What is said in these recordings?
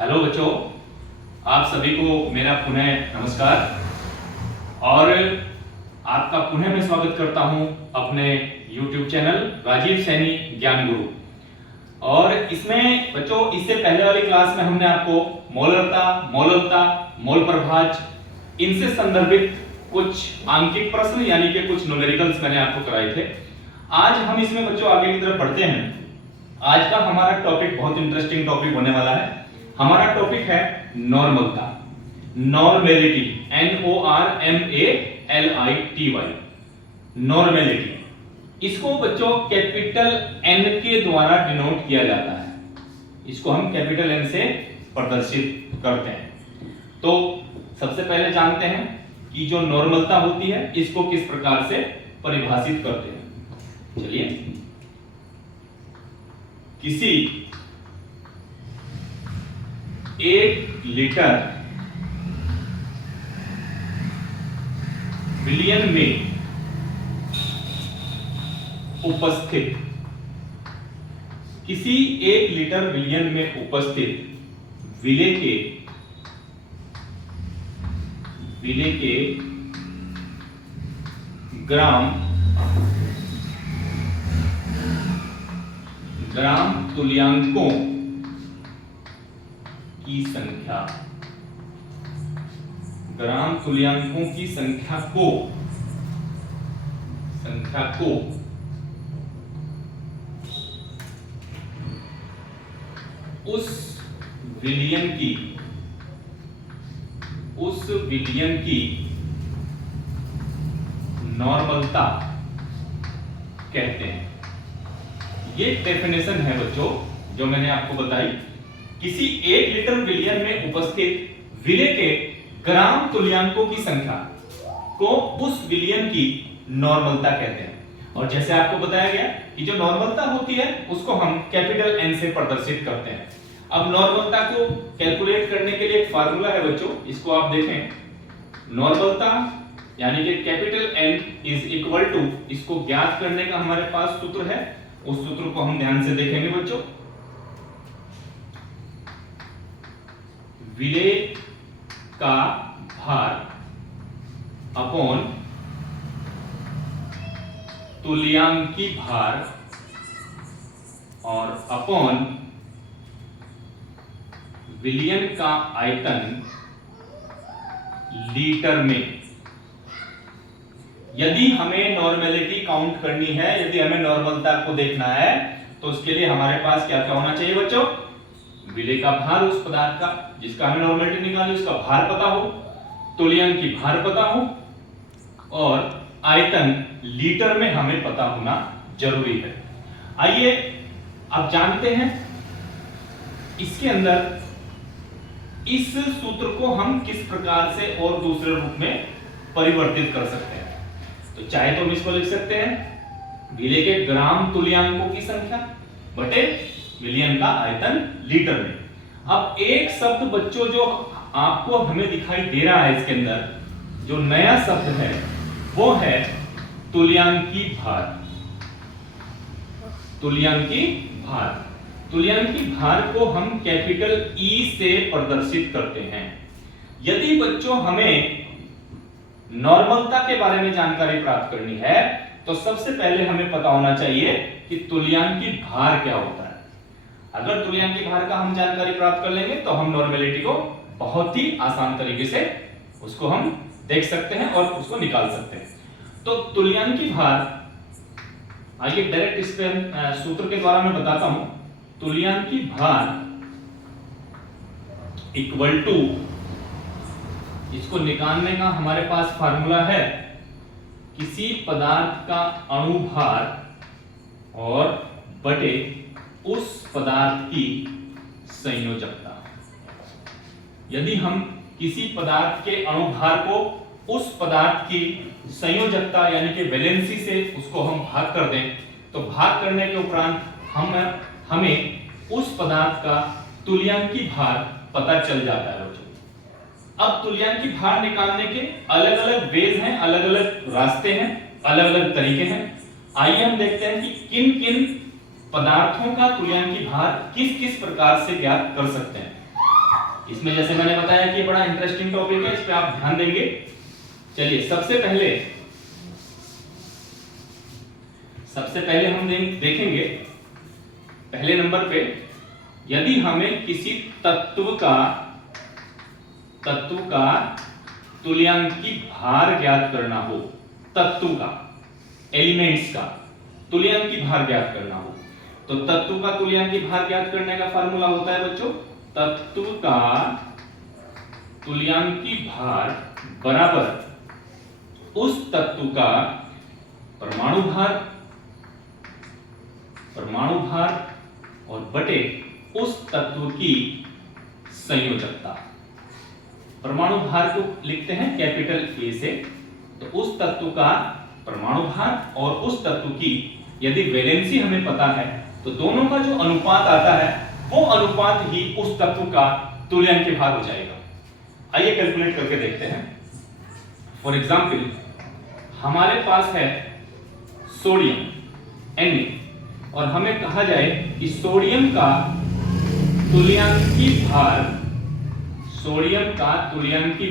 Hello बच्चों, आप सभी को मेरा पुनः नमस्कार और आपका पुनः मैं स्वागत करता हूं अपने YouTube चैनल राजीव सैनी ज्ञान गुरु। और इसमें बच्चों, इससे पहले वाली क्लास में हमने आपको मोलरता, मोललता, मोल प्रभाज इनसे संदर्भित कुछ आंकिक प्रश्न यानी कि कुछ न्यूमेरिकल्स मैंने आपको कराए थे। आज हम इसमें बच्चों आगे की तरफ बढ़ते हैं। आज का हमारा टॉपिक बहुत इंटरेस्टिंग टॉपिक होने वाला है। हमारा टॉपिक है नॉर्मलता, नॉर्मेलिटी, NORMALITY, नॉर्मेलिटी। इसको बच्चों कैपिटल N के द्वारा डिनोट किया जाता है। इसको हम कैपिटल N से प्रदर्शित करते हैं। तो सबसे पहले जानते हैं कि जो नॉर्मलता होती है इसको किस प्रकार से परिभाषित करते हैं। चलिए, किसी 1 लीटर विलियन में उपस्थित, किसी 1 लीटर विलियन में उपस्थित विले के ग्राम तुल्यांकों की संख्या, ग्राम तुल्यांकों की संख्या को उस विलियन की नॉर्मलता कहते हैं। ये डेफिनेशन है बच्चों जो मैंने आपको बताई। किसी 1 लीटर विलियन में उपस्थित विले के ग्राम तुल्यांकों की संख्या को उस विलियन की नॉर्मलता कहते हैं। और जैसे आपको बताया गया कि जो नॉर्मलता होती है उसको हम कैपिटल N से प्रदर्शित करते हैं। अब नॉर्मलता को कैलकुलेट करने के लिए एक फार्मूला है बच्चों, इसको आप देखें। नॉर्मलता यानी कि capital N is equal to, इसको ज्ञात करने का हमारे पास सूत्र है, उस सूत्र को हम ध्यान से देखेंगे बच्चों। विले का भार अपॉन तुल्यांकी भार और अपॉन विलियन का आयतन लीटर में। यदि हमें नॉर्मेलिटी काउंट करनी है, यदि हमें नॉर्मलता को देखना है, तो उसके लिए हमारे पास क्या क्या होना चाहिए बच्चों? विले का भार, उस पदार्थ का जिसका हमें नॉर्मेलिटी निकालनी, उसका भार पता हो, तुल्यांकी भार पता हो और आयतन लीटर में हमें पता होना जरूरी है। आइए अब जानते हैं इसके अंदर इस सूत्र को हम किस प्रकार से और दूसरे रूप में परिवर्तित कर सकते हैं। तो चाहे तो हम इसको लिख सकते हैं विले के ग्राम तुल्यांकों की संख्या बटे विलियन का आयतन लीटर में। अब एक शब्द बच्चों जो आपको हमें दिखाई दे रहा है इसके अंदर, जो नया शब्द है वो है तुल्यांकी भार। तुल्यांकी भार, तुल्यांकी भार को हम कैपिटल E से प्रदर्शित करते हैं। यदि बच्चों हमें नॉर्मलता के बारे में जानकारी प्राप्त करनी है तो सबसे पहले हमें पता होना चाहिए कि तुल्यांकी भार क्या होता है। अगर तुल्यांकी भार का हम जानकारी प्राप्त कर लेंगे तो हम नॉर्मेलिटी को बहुत ही आसान तरीके से उसको हम देख सकते हैं और उसको निकाल सकते हैं। तो तुल्यांकी भार, आइए डायरेक्ट इस पे सूत्र के द्वारा मैं बताता हूं। तुल्यांकी भार इक्वल टू, इसको निकालने का हमारे पास फार्मूला है किसी पदार्थ का अणुभार और बटे उस पदार्थ की संयोजकता। यदि हम किसी पदार्थ के अणुभार को उस पदार्थ की संयोजकता यानी कि वैलेंसी से उसको हम भाग कर दें तो भाग करने के उपरांत हमें उस पदार्थ का तुल्यांकी भार पता चल जाता है बच्चों। अब तुल्यांकी भार निकालने के अलग अलग वेज हैं, अलग अलग रास्ते हैं, अलग अलग तरीके हैं। आइए हम देखते हैं कि किन किन पदार्थों का तुल्यांकी भार किस किस प्रकार से ज्ञात कर सकते हैं। इसमें जैसे मैंने बताया कि बड़ा इंटरेस्टिंग टॉपिक है, इस पे आप ध्यान देंगे। चलिए सबसे पहले हम देखेंगे पहले नंबर पे, यदि हमें किसी तत्व का तुल्यांकी भार ज्ञात करना हो, तत्व का, एलिमेंट्स का तुल्यांकी भार ज्ञात करना हो, तो तत्व का तुल्यांकी भार ज्ञात करने का फार्मूला होता है बच्चों, तत्व का तुल्यांकी भार बराबर उस तत्व का परमाणु भार और बटे उस तत्व की संयोजकता। परमाणु भार को लिखते हैं कैपिटल ए से, तो उस तत्व का परमाणु भार और उस तत्व की यदि वैलेंसी हमें पता है तो दोनों का जो अनुपात आता है वो अनुपात ही उस तत्व का तुल्यांकी भार हो जाएगा। आइए कैलकुलेट करके देखते हैं। फॉर एग्जाम्पल हमारे पास है सोडियम Na और हमें कहा जाए कि सोडियम का तुल्यांकी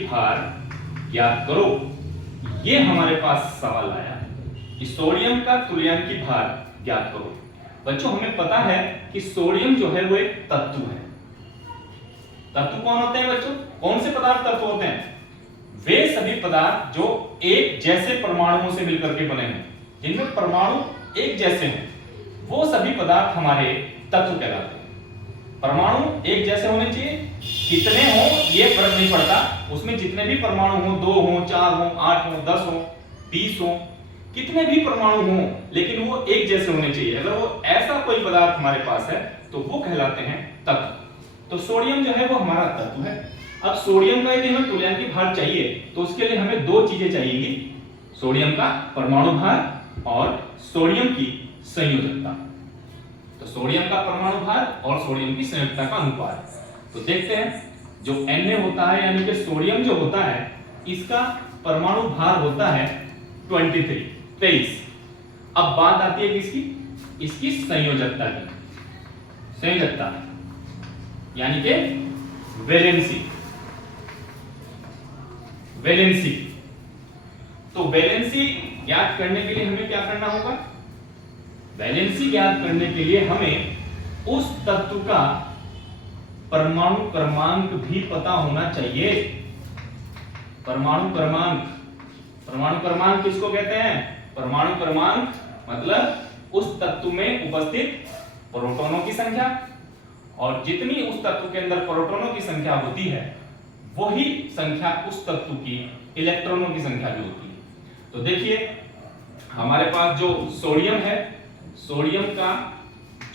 भार याद करो। ये हमारे पास सवाल आया कि सोडियम का तुल्यांकी भार ज्ञात करो। बच्चों हमें पता है कि सोडियम जो है वो एक तत्व है। तत्व कौन होते हैं बच्चों? कौन से पदार्थ तत्व होते हैं? वे सभी पदार्थ जो एक जैसे परमाणुओं से मिलकर के बने हैं, जिनमें परमाणु एक जैसे हैं, वो सभी पदार्थ हमारे तत्व कहलाते हैं। परमाणु एक जैसे होने चाहिए, कितने हो ये फर्क नहीं पड़ता, उसमें जितने भी परमाणु हो, 2 हो, 4 हो, 8 हो, 10 हो, 20 हो, कितने भी परमाणु हो, लेकिन वो एक जैसे होने चाहिए। अगर वो ऐसा कोई पदार्थ हमारे पास है तो वो कहलाते हैं तत्व। तो सोडियम जो है वो हमारा तत्व है। अब सोडियम का यदि हमें तुल्यांकी भार चाहिए तो उसके लिए हमें 2 चीजें चाहिएगी, सोडियम का परमाणु भार और सोडियम की संयोजकता। तो सोडियम का परमाणु भार और सोडियम की संयोजकता का अनुपात। तो देखते हैं, जो Na होता है यानी कि सोडियम जो होता है इसका परमाणु भार होता है 23। अब बात आती है किसकी? इसकी संयोजकता की। संयोजकता यानी कि वैलेंसी। तो वैलेंसी ज्ञात करने के लिए हमें क्या करना होगा? वैलेंसी ज्ञात करने के लिए हमें उस तत्व का परमाणु क्रमांक भी पता होना चाहिए। परमाणु क्रमांक किसको कहते हैं? परमाणु क्रमांक मतलब उस तत्व में उपस्थित प्रोटॉनों की संख्या, और जितनी उस तत्व के अंदर प्रोटॉनों की संख्या होती है वही संख्या उस तत्व की इलेक्ट्रॉनों की संख्या भी होती है। तो देखिए हमारे पास जो सोडियम है, सोडियम का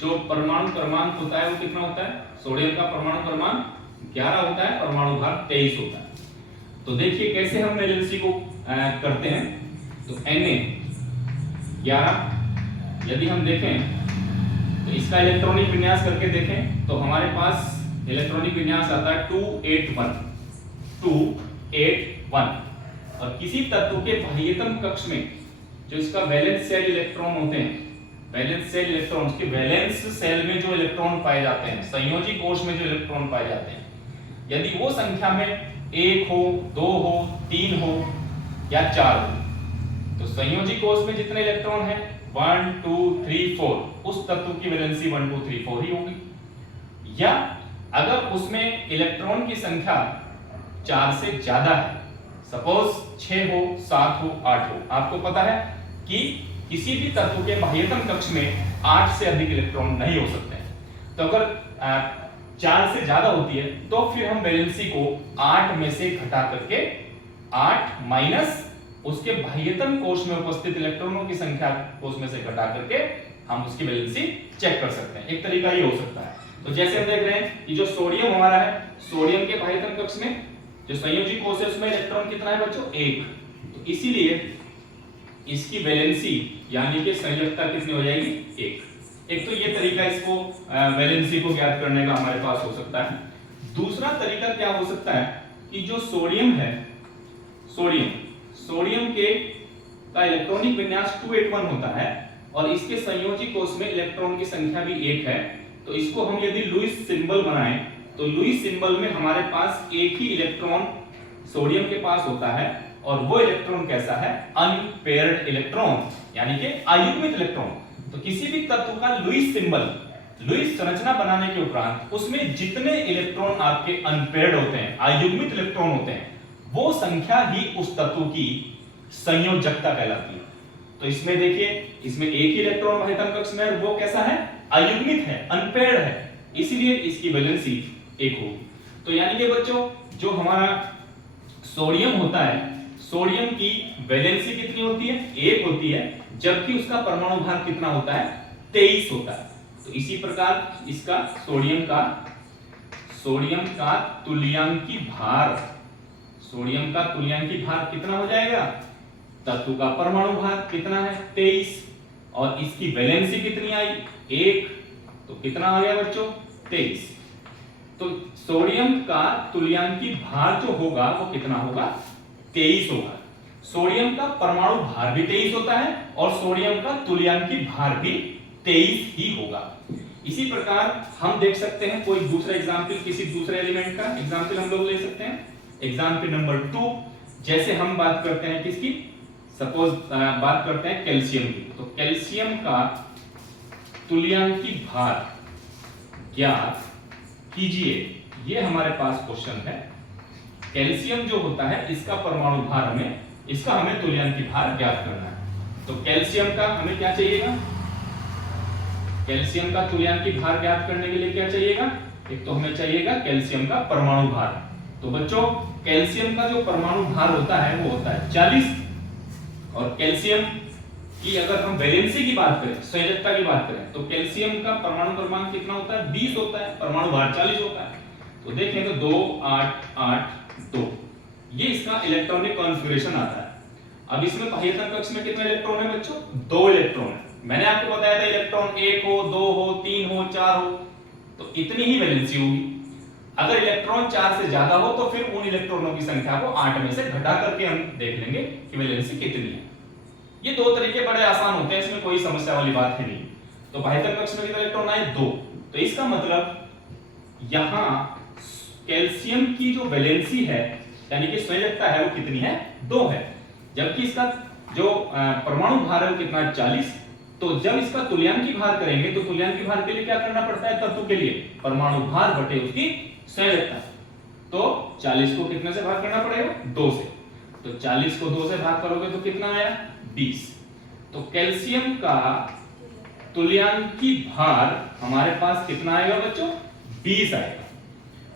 जो परमाणु क्रमांक होता है वो कितना होता है? सोडियम का परमाणु क्रमांक 11 होता है, परमाणु भार 23 होता है। तो देखिए कैसे हम वैलेंसी को करते हैं। तो Na 11, यदि हम देखें तो इसका इलेक्ट्रॉनिक विन्यास करके देखें तो हमारे पास इलेक्ट्रॉनिक विन्यास आता है 281। और किसी तत्व के बाह्यतम कक्ष में जो इसका वैलेंस शेल इलेक्ट्रॉन होते हैं, वैलेंस शेल इलेक्ट्रॉन के वैलेंस शेल में जो इलेक्ट्रॉन पाए जाते हैं, संयोजी कोश में जो इलेक्ट्रॉन पाए जाते हैं, यदि वो संख्या में 1 हो, 2 हो, 3 हो या 4 हो, तो संयोजी कोश में जितने इलेक्ट्रॉन हैं 1 2 3 4, उस तत्व की वैलेंसी 1 2 3 4 ही होगी। या अगर उसमें इलेक्ट्रॉन की संख्या 4 से ज्यादा है, सपोज 6 हो, 7 हो, 8 हो, आपको पता है कि किसी भी तत्व के बाह्यतम कक्ष में 8 से अधिक इलेक्ट्रॉन नहीं हो सकते हैं। तो अगर 4 से ज्यादा होती है तो फिर हम वैलेंसी को 8 में से घटा करके 8 माइनस उसके बाह्यतम कोश में उपस्थित इलेक्ट्रॉनों की संख्या कोश में से घटा करके हम उसकी वैलेंसी चेक कर सकते हैं। एक तरीका ये हो सकता है। तो जैसे हम देख रहे हैं कि जो सोडियम हमारा है, सोडियम के बाह्यतम कक्ष में जो संयोजी कोश है उसमें इलेक्ट्रॉन कितना है बच्चों? 1। तो इसीलिए इसकी वैलेंसी यानी कि संयोजकता कितनी हो जाएगी? 1। एक तो ये तरीका इसको वैलेंसी को ज्ञात करने का हमारे पास हो सकता है। दूसरा तरीका क्या हो सकता है कि जो सोडियम है, सोडियम के का इलेक्ट्रॉनिक विन्यास 281 होता है और इसके संयोजी कोश में इलेक्ट्रॉन की संख्या भी 1 है। तो इसको हम यदि लुईस सिंबल बनाएं तो लुईस सिंबल में हमारे पास एक ही इलेक्ट्रॉन सोडियम के पास होता है और वो इलेक्ट्रॉन कैसा है, अनपेयर्ड इलेक्ट्रॉन यानी कि अयुग्मित इलेक्ट्रॉन। तो किसी भी तत्व का लुईस सिंबल, लुईस संरचना बनाने के उपरांत उसमें जितने इलेक्ट्रॉन आपके अनपेयर्ड होते हैं, अयुग्मित इलेक्ट्रॉन होते हैं, वो संख्या ही उस तत्व की संयोजकता कहलाती है। तो इसमें देखिए, इसमें एक ही इलेक्ट्रॉन बाह्यतम कक्ष में है, वो कैसा है, अयुग्मित है, अनपेयर्ड है, इसलिए इसकी वैलेंसी 1 होगी। तो यानी कि बच्चों जो हमारा सोडियम होता है, सोडियम की वैलेंसी कितनी होती है, 1 होती है, जबकि उसका परमाणु भार कितना होता है, 23 होता है। तो इसी प्रकार इसका सोडियम का तुल्यांकी भार, सोडियम का तुल्यांकी भार कितना हो जाएगा, तत्व का परमाणु भार कितना है, 23, और इसकी वैलेंसी कितनी आई, 1, तो कितना आ गया बच्चों, 23। तो सोडियम का तुल्यांकी भार जो होगा वो कितना होगा, 23 होगा। सोडियम का परमाणु भार भी 23 होता है और सोडियम का तुल्यांकी भार भी 23 ही होगा। इसी प्रकार हम देख सकते हैं कोई दूसरा एग्जाम्पल, किसी दूसरे एलिमेंट का एग्जाम्पल हम लोग ले सकते हैं। एग्जाम्पल नंबर 2, जैसे हम बात करते हैं किसकी, सपोज बात करते हैं कैल्शियम की। तो कैल्शियम का तुल्यांकी भार ज्ञात कीजिए, ये हमारे पास क्वेश्चन है। कैल्शियम जो होता है इसका परमाणु भार हमें तुल्यांकी भार ज्ञात करना है। तो कैल्शियम का हमें क्या चाहिएगा, कैल्शियम का तुल्यांकी भार ज्ञात करने के लिए क्या चाहिएगा, एक तो हमें चाहिएगा कैल्शियम का परमाणु भार। तो बच्चों कैल्शियम का जो परमाणु भार होता है वो होता है 40, और कैल्शियम की अगर हम वैलेंसी की बात करें, संयोजकता की बात करें, तो कैल्शियम का परमाणु क्रमांक कितना होता है, 20 होता है, परमाणु भार 40 होता है। तो देखें तो 2 8 8 2, ये इसका इलेक्ट्रॉनिक कॉन्फ़िगरेशन आता है। अब इसमें बाह्यतम कक्ष में कितने इलेक्ट्रॉन है बच्चों, 2 इलेक्ट्रॉन है। मैंने आपको बताया था इलेक्ट्रॉन 1 हो, 2 हो, 3 हो, 4 हो, तो इतनी ही वैलेंसी होगी। अगर इलेक्ट्रॉन 4 से ज्यादा हो तो फिर उन इलेक्ट्रॉनों की संख्या को 8 में से घटा करके हम देख लेंगे कि वैलेंसी कितनी है। ये 2 तरीके बड़े आसान होते हैं, इसमें कोई समस्या वाली बात है नहीं। तो बाह्यतम कक्ष में कितने इलेक्ट्रॉन आए, 2। तो इसका मतलब यहां कैल्शियम की जो वैलेंसी है यानी कि संयोजकता है वो कितनी है, 2 है, जबकि इसका जो परमाणु भार है वो कितना है, 40। तो जब इसका तुल्यांकी भार करेंगे तो तुल्यांकी भार के लिए क्या करना पड़ता है, तत्व के लिए परमाणु भार बटे उसकी संयोजकता। तो 40 को कितने से भाग करना पड़ेगा, 2 से। तो 40 को 2 से भाग करोगे तो कितना आया, 20। तो कैल्शियम का तुल्यांकी भार हमारे पास कितना आएगा बच्चों, 20 आएगा।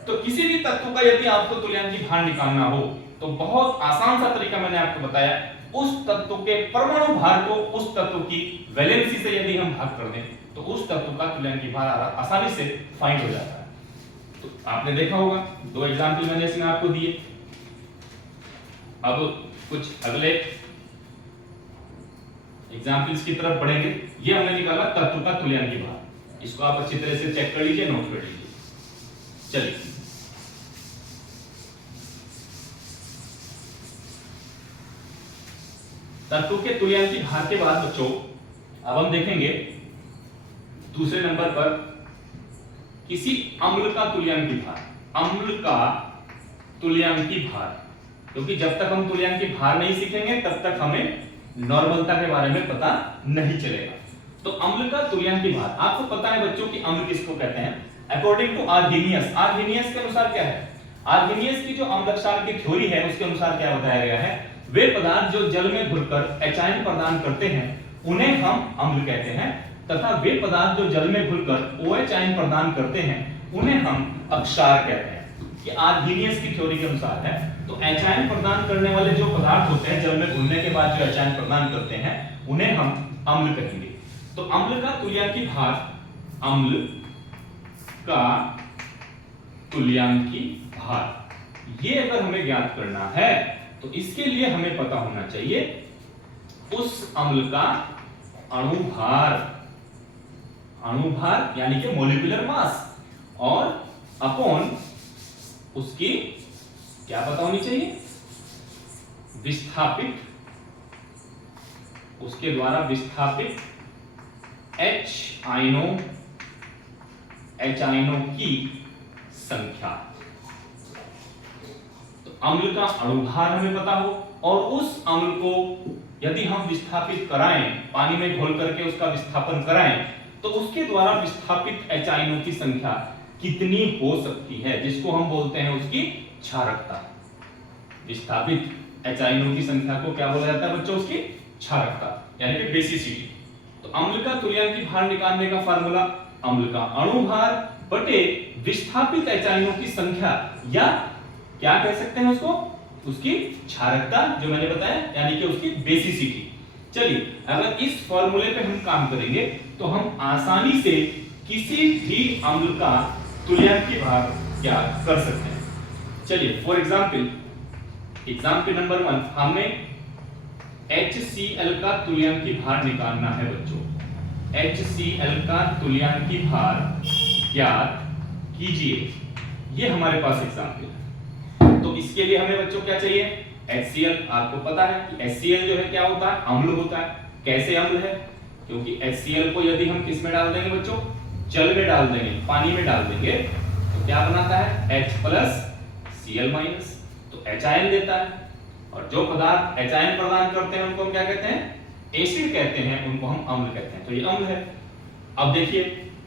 तो किसी भी तत्व का यदि आपको तुल्यांकी भार निकालना हो तो बहुत आसान सा तरीका मैंने आपको बताया, उस तत्व के परमाणु भार को उस तत्व की वैलेंसी से यदि हम भाग कर दें तो उस तत्व का तुल्यांकी भार आसानी से फाइंड हो जाता है। तो आपने देखा होगा 2 एग्जांपल मैंने इसमें आपको दिए। अब कुछ अगले एग्जांपल्स की तरफ बढ़ेंगे। ये हमने निकाला तत्व का तुल्यांकी भार, इसको आप अच्छी तरह से चेक कर लीजिए, नोट कर लीजिए। चलिए तत्व के तुल्यांकी भार के बाद बच्चों अब हम देखेंगे दूसरे नंबर पर किसी अम्ल का तुल्यांकी भार। अम्ल का तुल्यांकी भार, क्योंकि जब तक हम तुल्यांकी भार नहीं सीखेंगे तब तक हमें नॉर्मलता के बारे में पता नहीं चलेगा। तो अम्ल का तुल्यांकी भार, आपको पता है बच्चों कि अम्ल किसको कहते हैं, अकॉर्डिंग टू आर्हेनियस। आर्हेनियस के अनुसार क्या है, आर्हेनियस की जो अम्ल क्षार की थ्योरी है उसके अनुसार क्या बताया गया है, वे पदार्थ जो जल में घुलकर एचाइन प्रदान करते हैं उन्हें हम अम्ल कहते हैं, तथा वे पदार्थ जो जल में घुलकर OH आयन प्रदान करते हैं उन्हें हम अक्षार कहते हैं। ये आर्हेनियस की थ्योरी के अनुसार है। तो एचाइन प्रदान करने वाले जो पदार्थ होते हैं जल में घुलने के बाद जो एचाइन प्रदान करते हैं उन्हें हम अम्ल कहेंगे। तो अम्ल का तुल्यांकी भार, अम्ल का तुल्यांकी भार, ये अगर हमें ज्ञात करना है तो इसके लिए हमें पता होना चाहिए उस अम्ल का अणुभार, अणुभार यानी कि मोलिकुलर मास, और अपॉन उसकी क्या पता होनी चाहिए, विस्थापित, उसके द्वारा विस्थापित H आयनों की संख्या। तो अम्ल का अणुभार हमें पता हो और उस अम्ल को यदि हम विस्थापित कराएं, पानी में घोल करके उसका विस्थापन कराएं, तो उसके द्वारा विस्थापित एच आयनों की संख्या कितनी हो सकती है, जिसको हम बोलते हैं उसकी क्षारकता। विस्थापित एच आयनों की संख्या को क्या बोला जाता है बच्चों? उसकी क्षारकता यानी कि बेसिसिटी। तो अम्ल का तुल्यांकी भार निकालने का फार्मूला अम्ल का अणुभार बटे विस्थापित एच आयनों की संख्या, या क्या कह सकते हैं उसको? उसकी क्षारकता, जो मैंने बताया, यानी कि उसकी बेसिसिटी। चलिए, अगर इस फॉर्मूले पे हम काम करेंगे तो हम आसानी से किसी भी अम्ल का तुल्यांकी भार ज्ञात कर सकते हैं। चलिए, फॉर एग्जाम्पल नंबर 1, हमें HCl का तुल्यांकी भार निकालना है बच्चों। HCl का तुल्यांकी भार ज्ञात कीजिए, ये हमारे पास एग्जाम्पल है। तो इसके लिए हमें बच्चों क्या चाहिए? HCl। आपको पता है कि HCl जो है क्या होता है? अम्ल होता है। कैसे अम्ल है? क्योंकि HCl को यदि हम किस में डाल देंगे बच्चों? जल में डाल देंगे, पानी में डाल देंगे, तो क्या बनाता है? H+Cl-। तो H आयन देता है, और जो पदार्थ H आयन प्रदान करते हैं उनको हम क्या कहते हैं? एसिड कहते हैं, उनको हम अम्ल कहते हैं। तो ये अम्ल है। अब देखिए,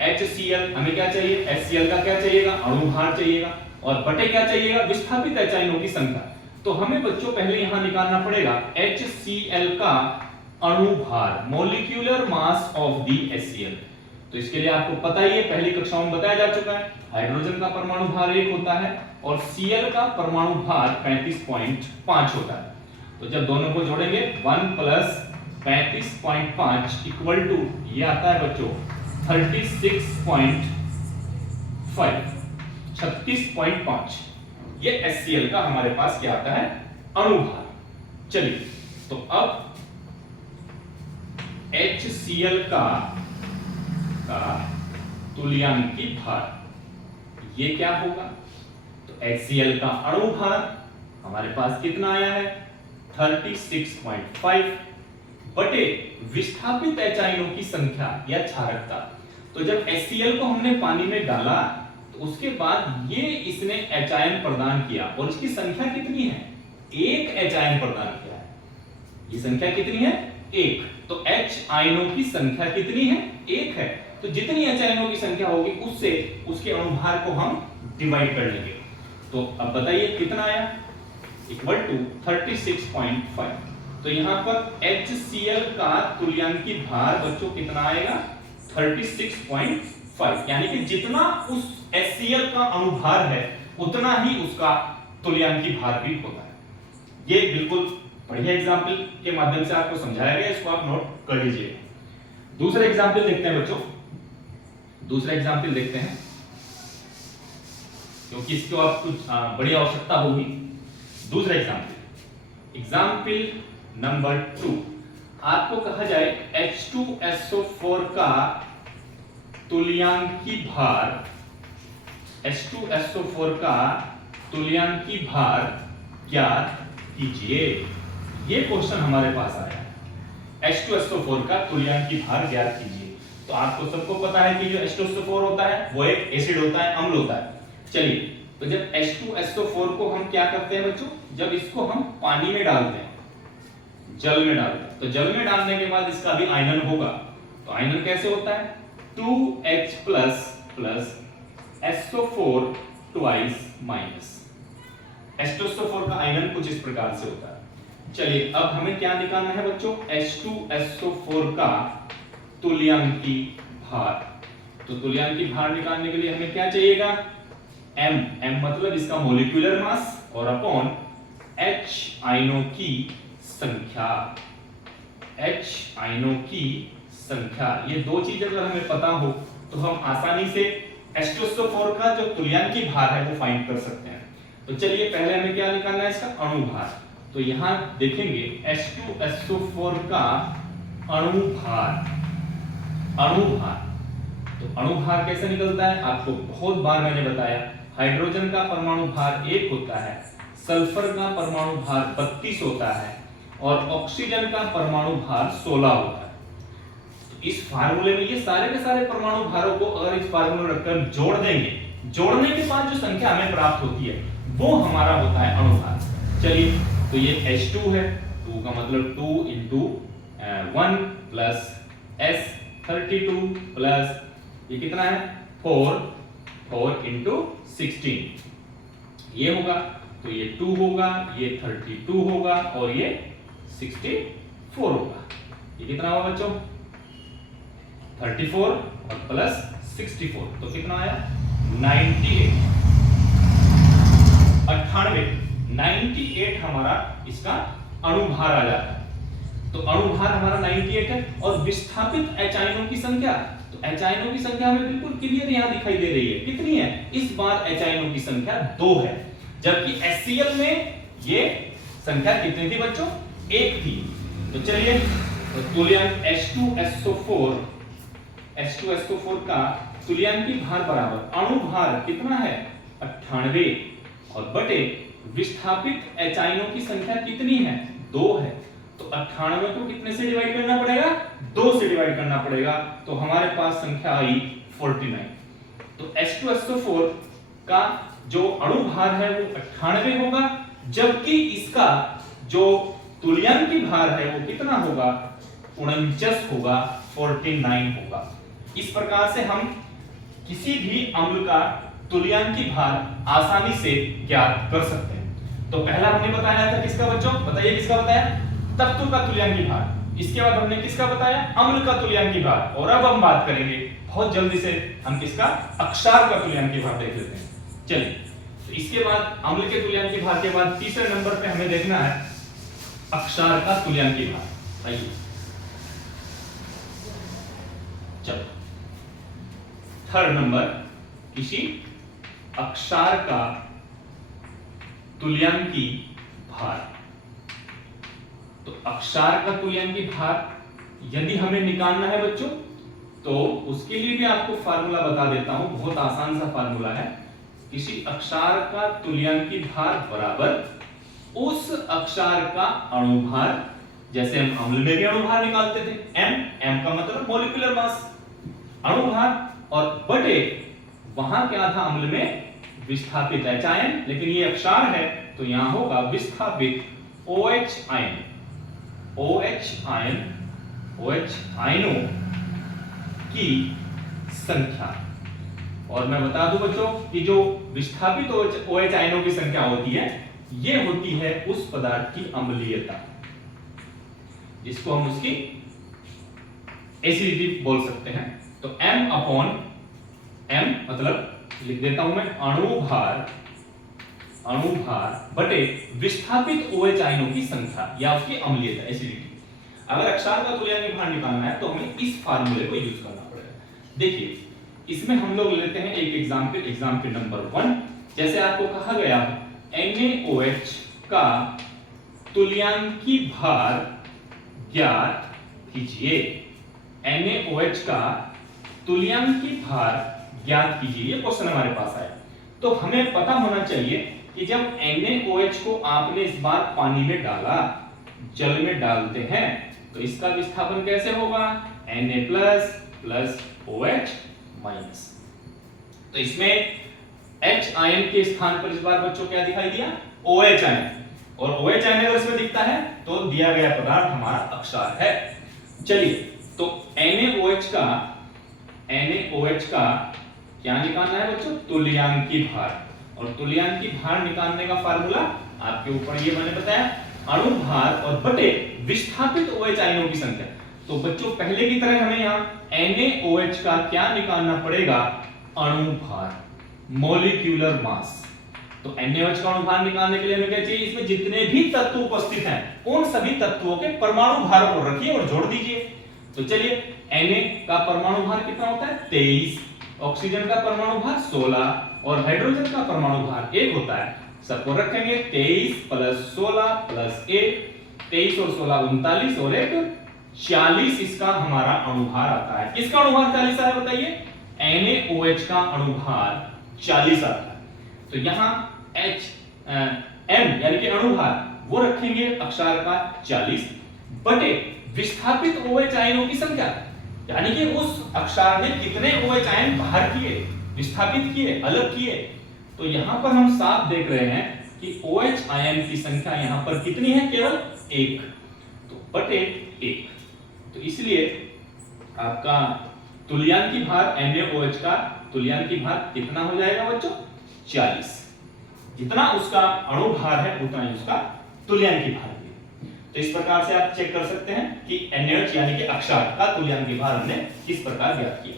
HCl हमें क्या चाहिए? HCl का क्या चाहिएगा? अणुभार चाहिएगा, और बटे क्या चाहिएगा? विस्थापित एच आयनों की संख्या। तो हमें बच्चों पहले यहां निकालना पड़ेगा HCl का अणुभार, molecular mass of the HCl। तो इसके लिए आपको पता ही है, पहली कक्षाओं में बताया जा चुका है, हाइड्रोजन का परमाणु भार 1 होता है और Cl का परमाणु भार 35.5 होता है। तो जब दोनों को जोड़ेंगे 1 + 35.5 इक्वल टू ये आता है बच्चों 36.5। ये HCl का हमारे पास क्या आता है? अणुभार। चलिए, तो अब HCl का तुल्यांकी भार ये क्या होगा? तो HCl का अणुभार हमारे पास कितना आया है? 36.5 बटे विस्थापित एच आयनों की संख्या या क्षारकता। तो जब HCl को हमने पानी में डाला तो उसके बाद ये इसने एच आयन प्रदान किया, और इसकी संख्या कितनी है? 1 एच आयन प्रदान किया है। ये संख्या कितनी है? 1। तो एच आयनों की संख्या कितनी है? 1 है। तो जितनी एच आयनों की संख्या होगी उससे उसके अणुभार को हम डिवाइड कर लेंगे। तो अब बताइए कितना आया? Equal to 36.5। तो यहां पर HCl का तुल्यांकी भार बच्चों कितना आएगा? 36.5, यानी कि जितना उस HCl का अणुभार है उतना ही उसका तुल्यांकी भार भी होता है। ये बिल्कुल बढ़िया एग्जाम्पल के माध्यम से आपको समझाया गया, इसको आप नोट कर लीजिए। दूसरा एग्जाम्पल देखते हैं बच्चों, दूसरा एग्जाम्पल देखते हैं, क्योंकि इसको आप कुछ बड़ी आवश्यकता होगी। दूसरा एग्जाम्पल नंबर 2, आपको कहा जाए H2SO4 का तुल्यांकी भार, H2SO4 का तुल्यांकी भार ज्ञात कीजिए। ये क्वेश्चन हमारे पास आया है, H2SO4 का तुल्यांकी भार ज्ञात कीजिए। तो आपको सबको पता है कि जो H2SO4 होता है वो एक एसिड होता है, अम्ल होता है। चलिए, तो जब H2SO4 को हम क्या करते हैं बच्चों? जब इसको हम पानी में डालते हैं, जल में डालते हैं, तो जल में डालने के बाद इसका भी आयनन होगा। तो आयनन कैसे होता है? 2H plus SO4 twice minus. H2SO4 का आयनन कुछ इस प्रकार से होता है। चलिए, अब हमें क्या निकालना है बच्चों? H2SO4 का तुल्यांकी भार। तो तुल्यांकी भार निकालने के लिए हमें क्या चाहिएगा? M मतलब इसका मोलिक्यूलर मास और अपॉन H आयनों की संख्या। H आयनों की संख्या, ये दो चीज अगर हमें पता हो तो हम आसानी से H2SO4 का जो तुल्यांकी भार है वो फाइंड कर सकते हैं। तो चलिए, पहले हमें क्या निकालना है? इसका अणुभार। तो यहां देखेंगे H2SO4 का अणुभार। तो अणुभार कैसे निकलता है? आपको बहुत बार मैंने बताया, हाइड्रोजन का परमाणु भार 1 होता है, सल्फर का परमाणु भार 32 होता है, और ऑक्सीजन का परमाणु भार 16 होता है। तो इस फार्मूले में ये सारे के सारे परमाणु भारों को अगर इस फार्मूले में रखकर जोड़ देंगे जोड़ने के बाद जो संख्या हमें प्राप्त होती है वो हमारा होता है अणुभार। चलिए, तो ये H2 है, 2 का मतलब 2 इंटू 1 प्लस S32 प्लस ये कितना है 4 इंटू 16 ये होगा, तो ये 2 होगा, ये 32 होगा और ये 64 होगा। ये कितना होगा बच्चों 34 और प्लस 64, तो कितना आया 98 हमारा इसका अणुभार आ जाता है। तो अणुभार हमारा 98 है और विस्थापित एच आयनों की संख्या, तो एच आयनों की संख्या हमें बिल्कुल क्लियर यहां दिखाई दे रही है, कितनी है इस बार एच आयनों की संख्या 2 है, जबकि HCl में ये संख्या कितनी थी बच्चों 1 थी। तो चलिए, तो तुल्यांक H2SO4 का तुल्यांकी भार बराबर अणुभार कितना है 98 और बटे विस्थापित एच आयनों की संख्या कितनी है 2 है, तो 98 को कितने से डिवाइड करना पड़ेगा 2 से डिवाइड करना पड़ेगा, तो हमारे पास संख्या आई 49। तो H2SO4 का जो अणुभार है वो 98 होगा, जबकि इसका जो तुल्यांकी भार है वो कितना होगा 49 होगा, 49 होगा। इस प्रकार से हम किसी भी अम्ल का तुल्यांकी भार आसानी से ज्ञात कर सकते हैं। तो पहला हमने बताया था किसका बच्चों, बताइए किसका बताया, तत्व का तुल्यांकी भार। इसके बाद हमने किसका बताया, अम्ल का तुल्यांकी भार। और अब हम बात करेंगे बहुत जल्दी से, हम किसका, अक्षार का तुल्यांकी भार देख लेते हैं। चलिए, तो इसके बाद अम्ल के तुल्यांकी भार के बाद तीसरे नंबर पे हमें देखना है अक्षार का तुल्यांकी भार। आइए चलो, थर्ड नंबर किसी अक्षार का तुल्यांकी भार। तो अक्षार का तुल्यांकी भार यदि हमें निकालना है बच्चों, तो उसके लिए भी आपको फार्मूला बता देता हूं, बहुत आसान सा फार्मूला है। किसी अक्षार का तुल्यांकी भार बराबर उस अक्षार का अणुभार, जैसे हम अम्ल में भी अणुभार निकालते थे, m का मतलब मॉलिक्यूलर मास, अणुभार, और बटे वहां क्या था अम्ल में विस्थापित एच आयन, लेकिन ये अक्षार है तो यहां होगा विस्थापित OH आयन, OH आयनों की संख्या। और मैं बता दूं बच्चों कि जो विस्थापित OH आयनों की संख्या होती है ये होती है उस पदार्थ की अम्लीयता, जिसको हम उसकी एसिडिटी बोल सकते हैं। तो m मतलब लिख देता हूं मैं अणुभार बटे विस्थापित OH आयनों की संख्या या उसकी अम्लीयता, एसिडिटी। अगर अक्षार का तुल्यांकी भार निकालना है तो हमें इस फार्मूले को यूज करना पड़ेगा। देखिए, इसमें हम लोग लेते हैं एक एग्जांपल नंबर 1। जैसे आपको कहा गया NaOH का तुल्यांकी भार ज्ञात कीजिए, NaOH का तुल्यांकी भार ज्ञात कीजिए, ये क्वेश्चन हमारे पास आया। तो हमें पता होना चाहिए कि जब NaOH को आपने इस बार पानी में डाला, जल में डालते हैं, तो इसका विस्थापन कैसे होगा, Na प्लस OH माइनस। तो इसमें H आयन के स्थान पर इस बार बच्चों क्या दिखाई दिया, OH आयन, और OH आयन अगर इसमें दिखता है तो दिया गया पदार्थ हमारा अक्षार है। चलिए, तो NaOH का क्या निकालना है बच्चों, तुल्यांकी भार। और तुल्यांकी भार निकालने का फार्मूला आपके ऊपर ये मैंने बताया, अणुभार और बटे विस्थापित OH आयनों की संख्या। तो बच्चों पहले की तरह हमें यहाँ NaOH का क्या निकालना पड़ेगा, अणुभार, मॉलिक्यूलर मास। तो NaOH का अणुभार निकालने के लिए हमें क्या चाहिए, इसमें जितने भी तत्व उपस्थित हैं उन सभी तत्वों के परमाणु भार को रखिए और जोड़ दीजिए। तो चलिए, Na का परमाणु भार कितना होता है 23, ऑक्सीजन का परमाणु भार 16 और हाइड्रोजन का परमाणु भार 1 होता है। सबको रखेंगे 23 प्लस 16 प्लस 1, 23 और 16 39 और 1 40 इसका हमारा अणुभार आता है। किसका अणुभार 40 है बताइए, NaOH का अणुभार 40 आता है। तो यहां M यानी कि अणुभार वो रखेंगे अक्षार का 40 बटे विस्थापित OH आयनों की संख्या, यानी कि उस अक्षार ने कितने OH आयन बाहर किए, विस्थापित किए, अलग किए। तो यहां पर हम साफ देख रहे हैं कि OH आयन की संख्या यहां पर कितनी है, केवल 1, तो बटे 1। तो इसलिए आपका तुल्यांकी भार NaOH का तुल्यांकी भार कितना हो जाएगा बच्चों, 40। जितना उसका अणु भार है उतना ही उसका तुल्यांकी भार भी। तो इस प्रकार से आप चेक कर सकते हैं कि NaOH यानी कि अक्षार का तुल्यांकी भार हमने किस प्रकार ज्ञात किया।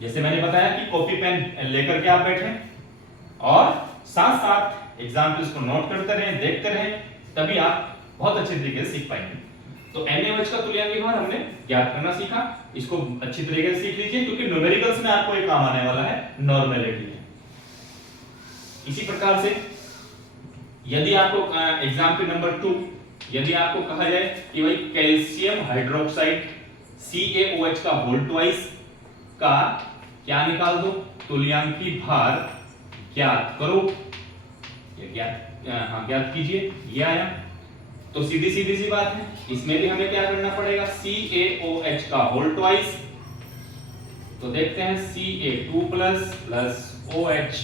जैसे मैंने बताया कि कॉपी पेन लेकर के आप बैठे और साथ साथ एग्जाम्पल्स को नोट करते रहें, देखते रहें, तभी आप बहुत अच्छे तरीके से सीख पाएंगे। तो NaOH का तुल्यांकी भार हमने ज्ञात करना सीखा, इसको अच्छी तरीके से सीख लीजिए क्योंकि न्यूमेरिकल्स में आपको ये काम आने वाला है, नॉर्मेलिटी है। इसी प्रकार से यदि आपको एग्जाम्पल नंबर 2, यदि आपको कहा जाए कि भाई कैल्शियम हाइड्रोक्साइड CaOH का होल ट्वाइस का क्या निकाल दो, तुल्यांकी भार ज्ञात करो, ज्ञात कीजिए, ये आया। तो सीधी सी बात है, इसमें भी हमें क्या करना पड़ेगा, CaOH का होल ट्वाइस। तो देखते हैं Ca2 प्लस OH,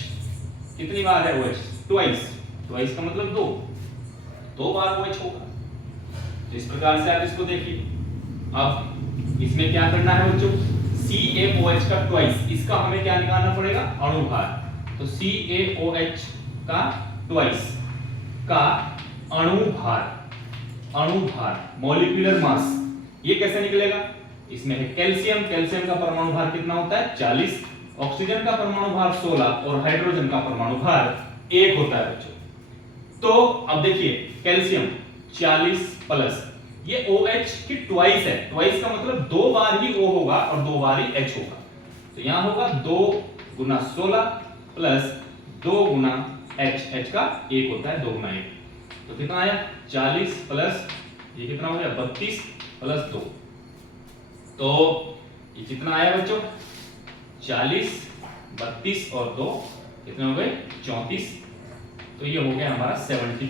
कितनी बार है OH, ट्वाइस, ट्वाइस का मतलब 2 बार OH होगा। तो इस प्रकार से आप इसको देखिए। अब इसमें क्या करना है बच्चों, CaOH का ट्वाइस, इसका हमें क्या निकालना पड़ेगा, अणु भार। तो CaOH का ट्वाइस का अणु भार, मॉलिक्यूलर मास, ये कैसे निकलेगा, इसमें है कैल्शियम, कैल्शियम का परमाणु भार कितना होता है, 40, ऑक्सीजन का परमाणु भार 16 और हाइड्रोजन का परमाणु भार 1 होता है बच्चों। तो अब देखिए कैल्शियम 40 प्लस ये OH की ट्वाइस है, ट्वाइस का मतलब 2 बार ही O होगा और 2 बार ही H होगा। तो यहां होगा 2 गुना 16 प्लस 2 गुना H का 1 होता है, 2 गुना 1, तो कितना आया 40 प्लस ये कितना हो गया 32 प्लस 2, तो ये कितना आया बच्चों 40, 32 और 2 कितने हो गए 34, तो ये हो गया हमारा 74।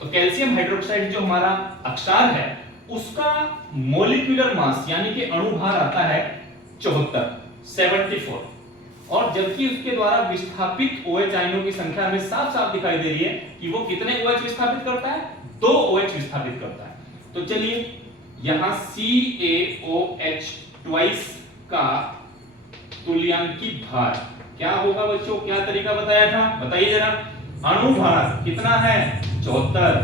तो कैल्शियम हाइड्रोक्साइड जो हमारा अक्षार है उसका मॉलिक्यूलर मास यानी कि अणु भार आता है 74, और जबकि उसके द्वारा विस्थापित OH आयनों की संख्या हमें साफ साफ दिखाई दे रही है कि वो कितने OH विस्थापित करता है, 2 OH विस्थापित करता है। तो चलिए यहां CaOH ट्वाइस का तुल्यांकी भार क्या होगा बच्चों, क्या तरीका बताया था, बताइए जरा। अणु भार कितना है 74,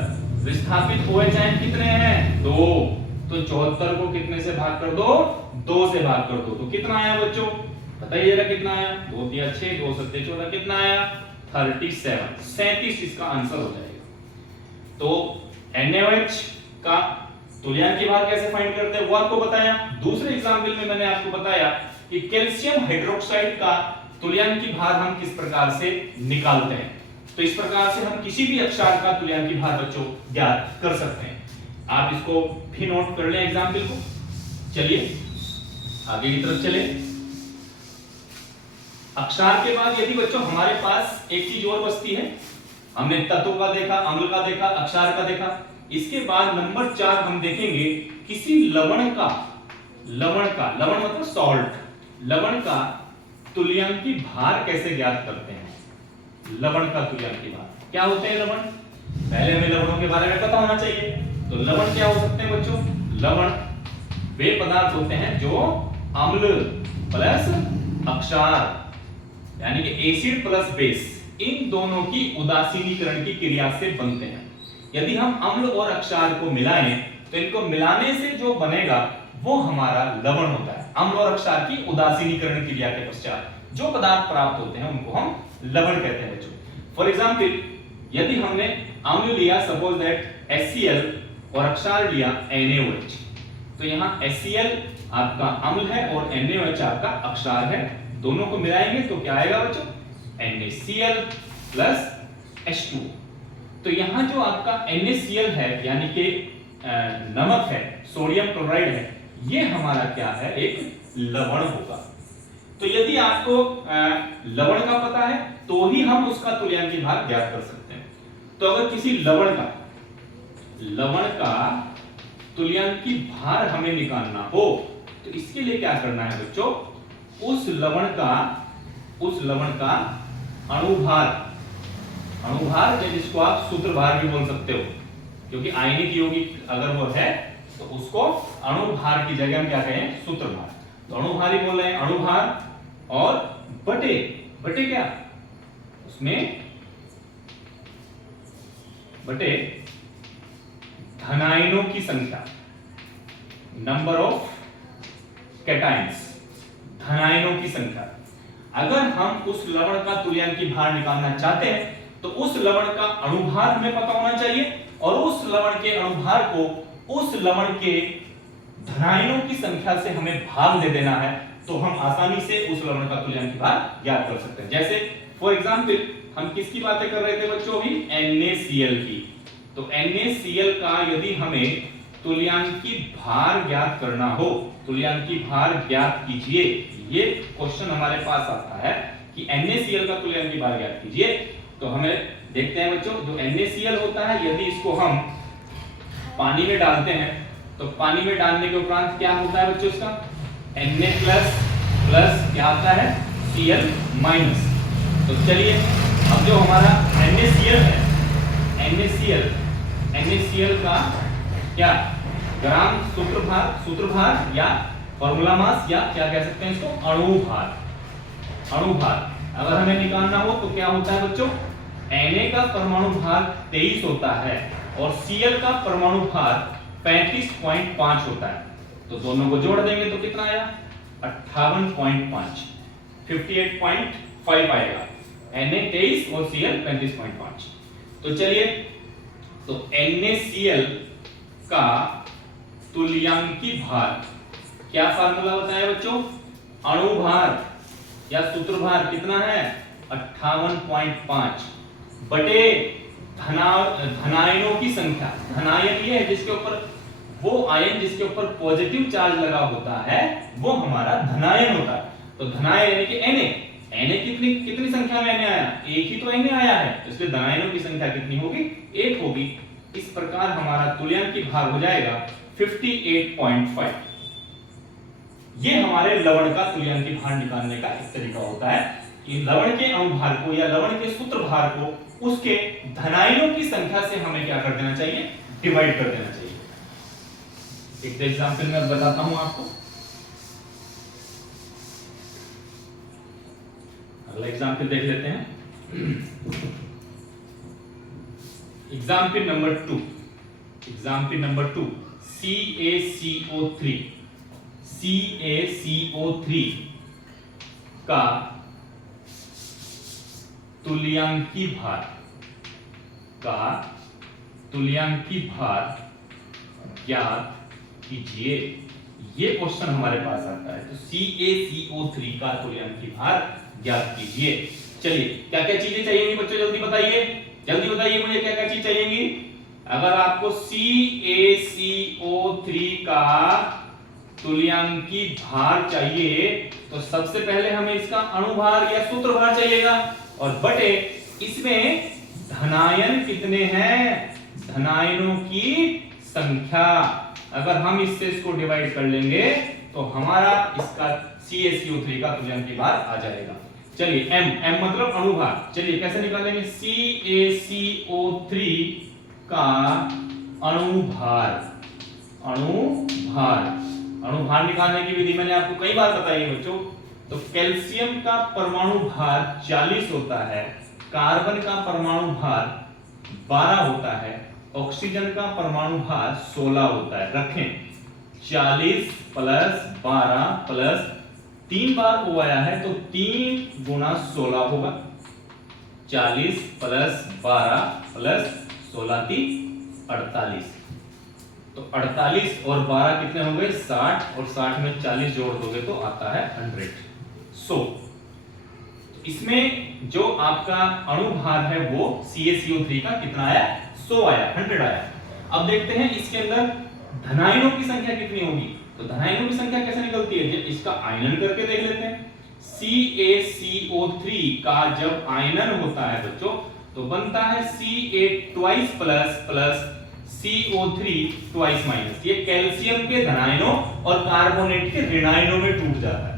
विस्थापित OH आयन कितने हैं 2, तो 74 को कितने से भाग कर दो, 2 से भाग कर दो, तो कितना आया बच्चों बताइए जरा, कितना आया, 2 दिया 6, 2 7 14, कितना आया 37 इसका आंसर हो जाएगा। तो NaOH का तुल्यांकी भार कैसे फाइंड करते हैं वो आपको बताया। दूसरे एग्जांपल में मैंने आपको बताया कि कैल्शियम हाइड्रोक्साइड का तुल्यांकी भार हम किस प्रकार से निकालते हैं। तो इस प्रकार से हम किसी भी अक्षार का तुल्यांकी भार बच्चों ज्ञात कर सकते हैं। आप इसको भी नोट कर लें एग्जांपल को। चलिए आगे की तरफ चले। अक्षार के बाद यदि बच्चों हमारे पास एक चीज और बचती है, हमने तत्व का देखा, अम्ल का देखा, अक्षार का देखा, इसके बाद नंबर 4 हम देखेंगे किसी लवण मतलब सॉल्ट, लवण का तुल्यांकी भार कैसे ज्ञात करते हैं। लवण का तुल्यांकी भार क्या होते हैं लवण, पहले हमें लवणों के बारे में पता होना चाहिए। तो लवण क्या हो सकते हैं बच्चों, लवण वे पदार्थ होते हैं जो अम्ल प्लस अक्षार यानी कि एसिड प्लस बेस, इन दोनों की उदासीनीकरण की क्रिया से बनते हैं। यदि हम अम्ल और अक्षार को मिलाएं तो इनको मिलाने से जो बनेगा वो हमारा लवण होता है। अम्ल और अक्षार की उदासीनीकरण क्रिया के पश्चात जो पदार्थ प्राप्त होते हैं उनको हम लवण कहते हैं बच्चों। फॉर एग्जांपल यदि हमने अम्ल लिया सपोज दैट HCl और अक्षार लिया NaOH, तो यहाँ HCl आपका अम्ल है और NaOH आपका अक्षार है, दोनों को मिलाएंगे तो क्या आएगा बच्चों NaCl प्लस H2। तो यहाँ जो आपका NaCl है यानी कि नमक है, सोडियम क्लोराइड है, ये हमारा क्या है एक लवण होगा। तो यदि आपको लवण का पता है तो ही हम उसका तुल्यांकी भार ज्ञात कर सकते हैं। तो अगर किसी लवण का तुल्यांकी भार हमें निकालना हो तो इसके लिए क्या करना है बच्चों, उस लवण का अणुभार जिसको आप सूत्रभार भी बोल सकते हो, क्योंकि आयनिक यौगिक अगर वो है तो उसको अणुभार की जगह हम क्या कहें, सूत्रभार। तो अणुभार ही बोल रहे हैं, अणुभार और बटे क्या, उसमें बटे धनायनों की संख्या, नंबर ऑफ कैटायंस, धनायनों की संख्या। अगर हम उस लवण का तुल्यांकी भार निकालना चाहते हैं तो उस लवण का अणुभार हमें पता होना चाहिए और उस लवण के अणुभार को उस लवण के धनायनों की संख्या से हमें भाग दे देना है, तो हम आसानी से उस लवण का तुल्यांकी भार ज्ञात कर सकते हैं। जैसे फॉर एग्जांपल हम किसकी बातें कर रहे थे बच्चों अभी, NaCl की। तो NaCl का यदि हमें तुल्यांकी भार ज्ञात करना हो, तुल्यांकी भार ज्ञात कीजिए, ये क्वेश्चन हमारे पास आता है कि NaCl का तुल्यांकी भार ज्ञात कीजिए, तो हमें देखते हैं बच्चों, जो NaCl होता है यदि इसको हम पानी में डालते हैं तो पानी में डालने के उपरांत क्या होता है बच्चों, इसका Na प्लस क्या आता है, Cl माइनस। तो चलिए अब जो हमारा NaCl है, NaCl का क्या ग्राम सूत्रभार या फॉर्मूला मास या क्या कह सकते हैं इसको, अणुभार अगर हमें निकालना हो तो क्या होता है बच्चों, Na का परमाणु भार 23 होता है और Cl का परमाणु भार 35.5 होता है। तो दोनों को जोड़ देंगे तो कितना आया, 58.5, 58.5 आएगा। Na 23 और Cl 35.5। तो चलिए, तो NaCl का तुल्यांकी भार, क्या फार्मूला बताया बच्चों, अणुभार या सूत्रभार कितना है, 58.5 बटे धनायनों की संख्या। धनायन ये है जिसके ऊपर, वो आयन जिसके ऊपर पॉजिटिव चार्ज लगा होता है वो हमारा धनायन होता है। तो धनायन यानी कि Na कितनी संख्या में Na आया, एक ही तो Na आया है, इसलिए धनायनों की संख्या कितनी होगी, 1 होगी। इस प्रकार हमारा तुल्यांकी भार हो जाएगा 58.5। ये हमारे लवण का तुल्यांकी भार निकालने का एक तरीका होता है कि लवण के अणुभार को या लवण के सूत्रभार को उसके धनायनों की संख्या से हमें क्या कर देना चाहिए, डिवाइड कर देना चाहिए। एक एग्जांपल में बताता हूं आपको, अगला एग्जांपल देख लेते हैं। एग्जांपल नंबर 2 CaCO3 का तुल्यांकी भार ज्ञात कीजिए। ये क्वेश्चन हमारे पास आता है। तो CaCO3 का तुल्यांकी भार ज्ञात कीजिए। चलिए, क्या क्या चीजें चाहिए बच्चों, जल्दी बताइए मुझे क्या क्या चीज चाहिएगी। अगर आपको CaCO3 का तुल्यांकी भार चाहिए तो सबसे पहले हमें इसका अणुभार या सूत्रभार चाहिएगा, और बटे इसमें धनायन कितने हैं, धनायनों की संख्या। अगर हम इससे इसको डिवाइड कर लेंगे तो हमारा इसका CaCO3 का तुल्यांकी भार आ जाएगा। चलिए, M मतलब अणुभार। चलिए कैसे निकालेंगे, CaCO3 का अणुभार निकालने की विधि मैंने आपको कई बार बताई है बच्चों। तो कैल्शियम का परमाणु भार 40 होता है, कार्बन का परमाणु भार 12 होता है, ऑक्सीजन का परमाणु भार 16 होता है। रखें 40 प्लस 12 प्लस 3 बार O आया है तो 3 गुना 16 होगा। 40 प्लस 12 प्लस 16 की 48। तो 48 और 12 कितने हो गए, 60, और 60 में 40 जोड़ दोगे तो आता है 100। इसमें जो आपका अणुभार है वो CaCO3 का कितना आया, 100 आया, 100 आया। अब देखते हैं इसके अंदर धनायनों की संख्या कितनी होगी। तो धनायनों की संख्या कैसे निकलती है, इसका आयनन करके देख लेते हैं। CaCO3 का जब आयनन होता है बच्चों तो बनता है Ca twice plus plus CO3 twice minus. ये कैल्शियम के धनायनों और कार्बोनेट के ऋणायनों में टूट जाता है।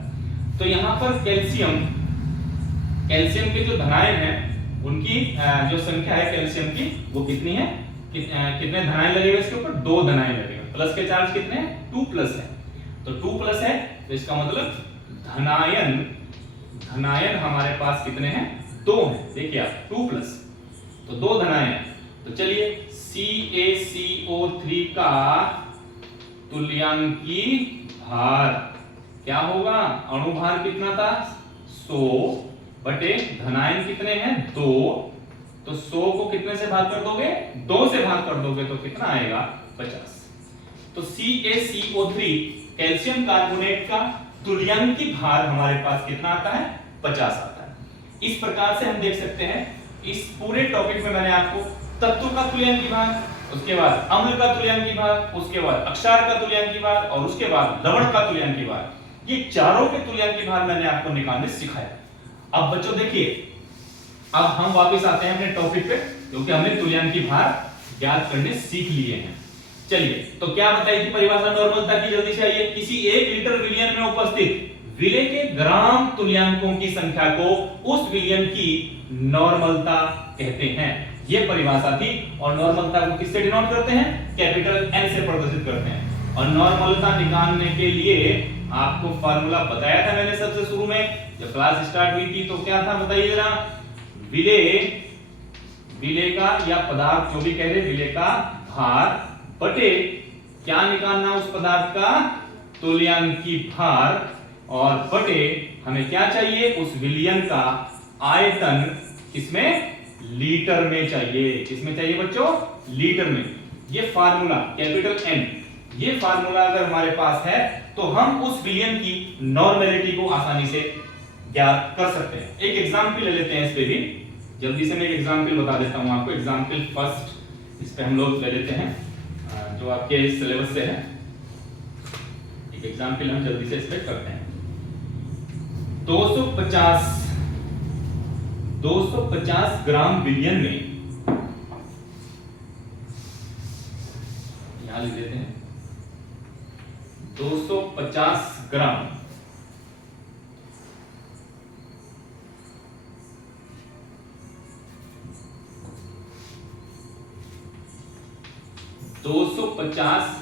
तो यहाँ पर कैल्शियम के जो धनायन है उनकी जो संख्या है कैल्शियम की वो कितनी है, कितने धनायन लगेगा इसके ऊपर, 2 धनायन लगेगा। प्लस के चार्ज कितने हैं, 2 प्लस है, तो 2 प्लस है, तो इसका मतलब धनायन हमारे पास कितने हैं, 2 हैं। देखिए आप 2 प्लस, तो 2 धनायन। तो चलिए CaCO3 का तुल्यांकी भार क्या होगा, अणु भार कितना था 100 बटे धनायन कितने हैं 2, तो 100 को कितने से भाग कर दोगे, 2 से भाग कर दोगे तो कितना आएगा 50। तो CaCO3 कैल्शियम कार्बोनेट का तुल्यांकी भार हमारे पास कितना आता है, 50 आता है। इस प्रकार से हम देख सकते हैं इस पूरे टॉपिक में मैंने आपको तत्व का तुल्यांकी भार, उसके बाद अम्ल का तुल्यांकी भार, उसके बाद अक्षार का तुल्यांकी भार और उसके बाद लवण का तुल्यांकी भार, ये चारों के तुल्यांकी भार मैंने आपको निकालने सिखाया। अब बच्चों देखिए, अब हम वापस आते हैं अपने टॉपिक पे, क्योंकि हमने तुल्यांकी भार ज्ञात करने सीख लिए हैं। चलिए, तो क्या बताई थी परिभाषा नॉर्मलता की, जल्दी से आइए। किसी 1 लीटर विलयन में उपस्थित विलेय के ग्राम तुल्यांकों की संख्या को उस विलयन की नॉर्मलता कहते हैं। यह परिभाषा थी, और नॉर्मलता को किससे डिनोट करते हैं, कैपिटल N से प्रदर्शित करते हैं। और नॉर्मलता निकालने के लिए आपको फार्मूला बताया था मैंने सबसे शुरू में जब क्लास स्टार्ट हुई थी, तो क्या था बताइए जरा, विलेय का या पदार्थ जो भी कह रहे, विलेय का भार बटे क्या निकालना उस पदार्थ का तुल्यांकी भार, और बटे हमें क्या चाहिए, उस विलयन का आयतन, किसमें, लीटर में चाहिए। किसमें चाहिए बच्चों, लीटर में। ये फार्मूला कैपिटल N, ये फार्मूला अगर हमारे पास है तो हम उस विलयन की नॉर्मेलिटी को आसानी से ज्ञात कर सकते हैं। एक एग्जांपल ले लेते हैं इस पे भी, जल्दी से मैं एक एग्जांपल बता देता हूं आपको। एग्जांपल फर्स्ट इस पे हम लोग ले लेते हैं जो आपके सिलेबस से है। एक एग्जांपल हम जल्दी से इस पे करते हैं। 250 ग्राम विलयन में, यहां लिख देते हैं 250 ग्राम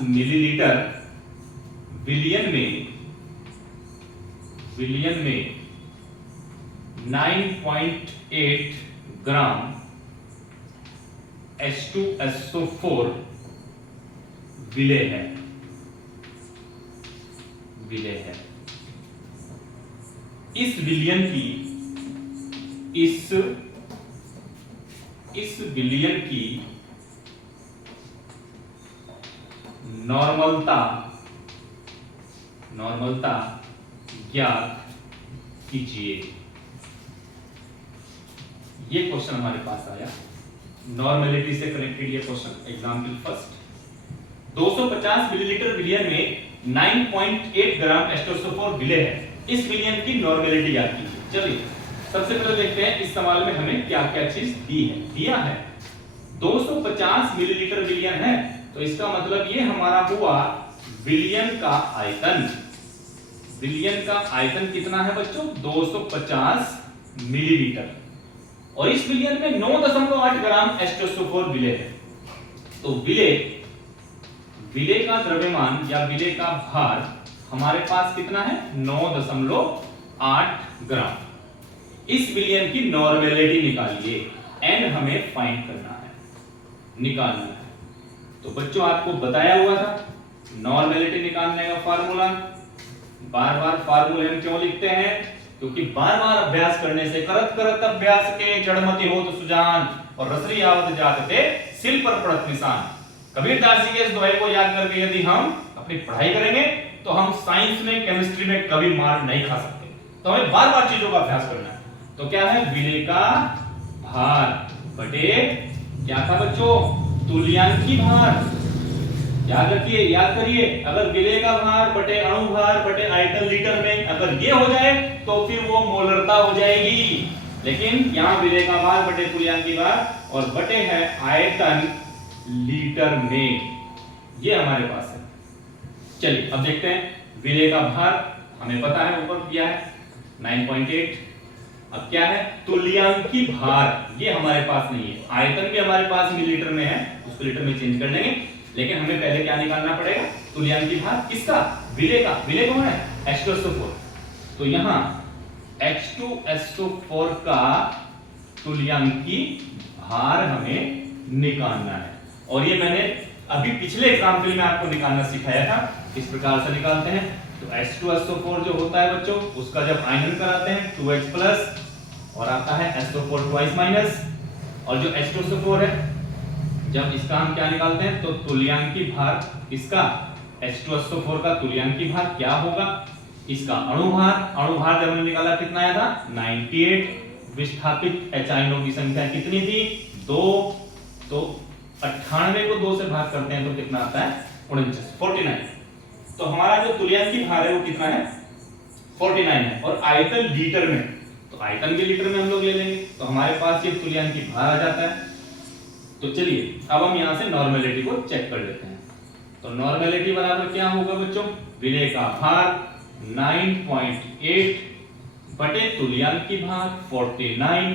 मिलीलीटर विलयन में 9.8 ग्राम H2SO4 विलेय है। इस विलयन की इस विलयन की नॉर्मलता ज्ञात कीजिए। ये क्वेश्चन हमारे पास आया, नॉर्मेलिटी से कनेक्टेड ये क्वेश्चन। एग्जांपल फर्स्ट, 250 मिलीलीटर विलयन में 9.8 ग्राम H2SO4 विलेय है। इस विलयन की नॉर्मेलिटी ज्ञात कीजिए। चलिए सबसे पहले देखते हैं इस सवाल में हमें क्या क्या चीज दी है। दिया है 250 मिलीलीटर विलयन है, तो इसका मतलब ये हमारा हुआ विलयन का आयतन। विलयन का आयतन कितना है बच्चों, 250 मिलीलीटर, और इस विलयन में 9.8 ग्राम H2SO4 विलेय है। तो विलेय का द्रव्यमान या विलेय का भार हमारे पास कितना है, 9.8 ग्राम। इस विलयन की नॉर्मेलिटी निकालिए, N हमें फाइंड करना है, निकालना है। तो बच्चों आपको बताया हुआ था नॉर्मेलिटी निकालने का फार्मूला। बार-बार फार्मूले हम क्यों लिखते हैं, क्योंकि बार-बार अभ्यास करने से करत करत अभ्यास के जड़मति होत सुजान, और रसरी आवत जात ते सिल पर पड़त निशान। कबीरदास जी के इस दोहे को याद करके यदि हम अपनी पढ़ाई करेंगे तो हम साइंस में, केमिस्ट्री में कभी मार नहीं खा सकते। तो हमें बार-बार चीजों का अभ्यास करना है। तो क्या है, विलेय का भार बटे क्या था बच्चों, तुल्यांकी भार। याद रखिए, याद करिए, अगर विलेय का भार बटे अणु भार बटे आयतन लीटर में अगर ये हो जाए तो फिर वो मोलरता हो जाएगी। लेकिन यहां विलेय का भार बटे तुल्यांकी भार और बटे है आयतन लीटर में, ये हमारे पास है। चलिए अब देखते हैं विलेय का भार हमें पता है, ऊपर दिया है 9.8। अब क्या है, तुल्यांकी भार, ये हमारे पास नहीं है, आयतन भी हमारे पास मिलीलीटर में है, उसको लीटर में चेंज कर लेंगे, लेकिन हमें पहले क्या निकालना पड़ेगा, तुल्यांकी भार किसका, विलेय का। विलेय कौन है, H2SO4। तो यहाँ H2SO4 का तुल्यांकी भार हमें निकालना है, और ये मैंने अभी पिछले एग्जाम्पल में आपको निकालना सिखाया था, इस प्रकार से निकालते हैं। तो H2SO4 जो होता है बच्चों, उसका जब आयनन कराते हैं 2H प्लस और आता है SO4 ट्वाइस माइनस, और जो H2SO4 है जब इसका हम क्या निकालते हैं, तो तुल्यांकी भार इसका H2SO4 का तुल्यांकी भार क्या होगा, इसका अणुभार जब हमने निकाला कितना आया था 98। विस्थापित H आयनों की संख्या कितनी थी, 2। तो 98 को 2 से भाग करते हैं तो कितना आता है 49। तो हमारा जो तुल्यांकी भार है वो कितना है 49 है, और आयतन लीटर में, तो आयतन भी लीटर में हम लोग ले लेंगे, तो हमारे पास ये तुल्यांकी भार आ जाता है। तो चलिए अब हम यहाँ से नॉर्मेलिटी को चेक कर लेते हैं। तो नॉर्मेलिटी बराबर क्या होगा बच्चों, विलेय का भार 9.8 बटे तुल्यांकी भार 49